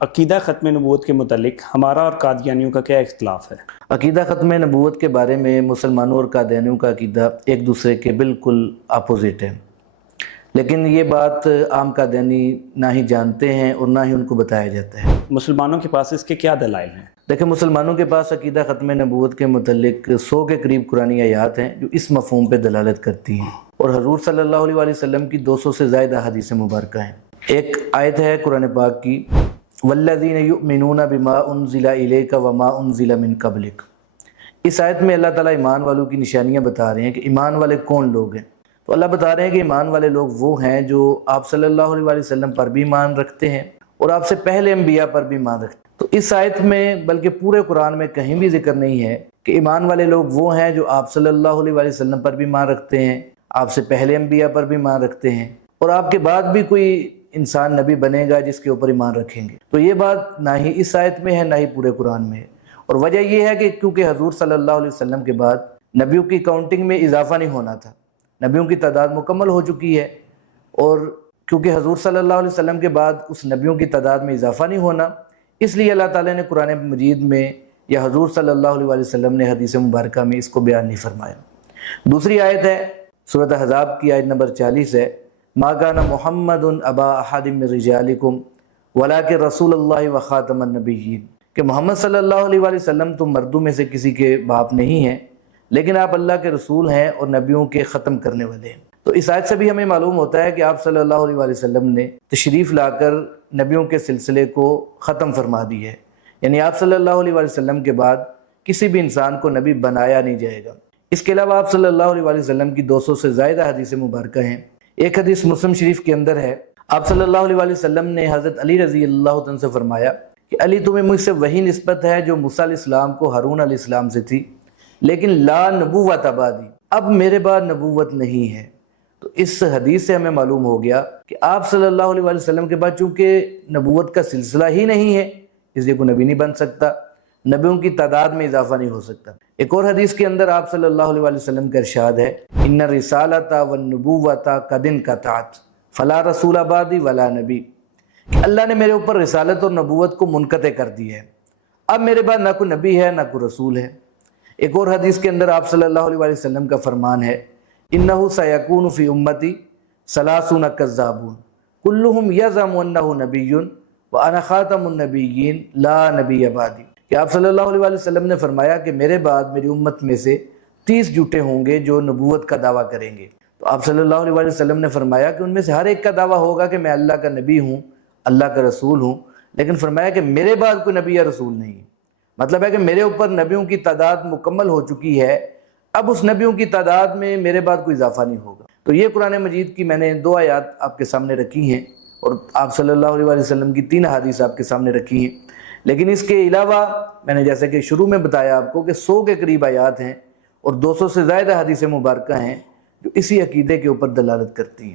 عقیدہ ختم نبوت کے متعلق ہمارا اور قادیانیوں کا کیا اختلاف ہے؟ عقیدہ ختم نبوت کے بارے میں مسلمانوں اور قادیانیوں کا عقیدہ ایک دوسرے کے بالکل اپوزٹ ہے، لیکن یہ بات عام قادیانی نہ ہی جانتے ہیں اور نہ ہی ان کو بتایا جاتا ہے۔ مسلمانوں کے پاس اس کے کیا دلائل ہیں؟ دیکھیں، مسلمانوں کے پاس عقیدہ ختم نبوت کے متعلق 100 کے قریب قرآنی آیات ہیں جو اس مفہوم پہ دلالت کرتی ہیں، اور حضور صلی اللہ علیہ وسلم کی 200 سے زائد احادیث مبارکہ ہیں۔ ایک آیت ہے قرآن پاک کی، والذین یؤمنون بما انزل الیک وما انزل من قبلک۔ اس آیت میں اللہ تعالیٰ ایمان والوں کی نشانیاں بتا رہے ہیں کہ ایمان والے کون لوگ ہیں۔ تو اللہ بتا رہے ہیں کہ ایمان والے لوگ وہ ہیں جو آپ صلی اللہ علیہ وسلم پر بھی ایمان رکھتے ہیں اور آپ سے پہلے انبیاء پر بھی ایمان رکھتے ہیں۔ تو اس آیت میں بلکہ پورے قرآن میں کہیں بھی ذکر نہیں ہے کہ ایمان والے لوگ وہ ہیں جو آپ صلی اللہ علیہ وسلم پر بھی ایمان رکھتے ہیں، آپ سے پہلے انبیاء پر بھی ایمان رکھتے ہیں، اور آپ کے بعد بھی کوئی انسان نبی بنے گا جس کے اوپر ایمان رکھیں گے۔ تو یہ بات نہ ہی اس آیت میں ہے نہ ہی پورے قرآن میں ہے، اور وجہ یہ ہے کہ کیونکہ حضور صلی اللہ علیہ وسلم کے بعد نبیوں کی کاؤنٹنگ میں اضافہ نہیں ہونا تھا، نبیوں کی تعداد مکمل ہو چکی ہے، اور کیونکہ حضور صلی اللہ علیہ وسلم کے بعد اس نبیوں کی تعداد میں اضافہ نہیں ہونا، اس لیے اللہ تعالیٰ نے قرآن مجید میں یا حضور صلی اللہ علیہ وسلم نے حدیث مبارکہ میں اس کو بیان نہیں فرمایا۔ دوسری آیت ہے سورۃ احزاب کی آیت نمبر 40 ہے، ما کان محمد ابا احد من رجالکم ولکن رسول اللہ وخاتم النبیین، کہ محمد صلی اللہ علیہ وسلم تم مردوں میں سے کسی کے باپ نہیں ہیں، لیکن آپ اللہ کے رسول ہیں اور نبیوں کے ختم کرنے والے ہیں۔ تو اس آیت سے بھی ہمیں معلوم ہوتا ہے کہ آپ صلی اللہ علیہ وسلم نے تشریف لا کر نبیوں کے سلسلے کو ختم فرما دی ہے، یعنی آپ صلی اللہ علیہ وسلم کے بعد کسی بھی انسان کو نبی بنایا نہیں جائے گا۔ اس کے علاوہ آپ صلی اللہ علیہ وسلم کی 200 سے زائد حدیث مبارکہ ہیں۔ ایک حدیث مسلم شریف کے اندر ہے، آپ صلی اللہ علیہ وسلم نے حضرت علی رضی اللہ عنہ سے فرمایا کہ علی تمہیں مجھ سے وہی نسبت ہے جو موسیٰ علیہ السلام کو ہارون علیہ السلام سے تھی، لیکن لا نبوت بعدی، اب میرے بعد نبوت نہیں ہے۔ تو اس حدیث سے ہمیں معلوم ہو گیا کہ آپ صلی اللہ علیہ وسلم کے بعد چونکہ نبوت کا سلسلہ ہی نہیں ہے، اس لیے کوئی نبی نہیں بن سکتا، نبیوں کی تعداد میں اضافہ نہیں ہو سکتا۔ ایک اور حدیث کے اندر آپ صلی اللہ علیہ وسلم کا ارشاد ہے، ان الرسالۃ والنبوۃ قد انقطعت فلا رسول بعدی ولا نبی، کہ اللہ نے میرے اوپر رسالت اور نبوت کو منقطع کر دی ہے، اب میرے بعد نہ کوئی نبی ہے نہ کوئی رسول ہے۔ ایک اور حدیث کے اندر آپ صلی اللہ علیہ وسلم کا فرمان ہے، انہ سیکون فی امتی ثلاثون کذابون کلہم یزعم انہ نبی وانا خاتم النبیین لا نبی بعدی، کہ آپ صلی اللہ علیہ وسلم نے فرمایا کہ میرے بعد میری امت میں سے 30 جھوٹے ہوں گے جو نبوت کا دعویٰ کریں گے۔ تو آپ صلی اللہ علیہ وسلم نے فرمایا کہ ان میں سے ہر ایک کا دعویٰ ہوگا کہ میں اللہ کا نبی ہوں، اللہ کا رسول ہوں، لیکن فرمایا کہ میرے بعد کوئی نبی یا رسول نہیں۔ مطلب ہے کہ میرے اوپر نبیوں کی تعداد مکمل ہو چکی ہے، اب اس نبیوں کی تعداد میں میرے بعد کوئی اضافہ نہیں ہوگا۔ تو یہ قرآن مجید کی میں نے 2 آیات آپ کے سامنے رکھی ہیں، اور آپ صلی اللہ علیہ وسلم کی 3 حدیث آپ کے سامنے رکھی ہیں، لیکن اس کے علاوہ میں نے جیسے کہ شروع میں بتایا آپ کو کہ 100 کے قریب آیات ہیں اور 200 سے زائد حدیث مبارکہ ہیں جو اسی عقیدے کے اوپر دلالت کرتی ہیں۔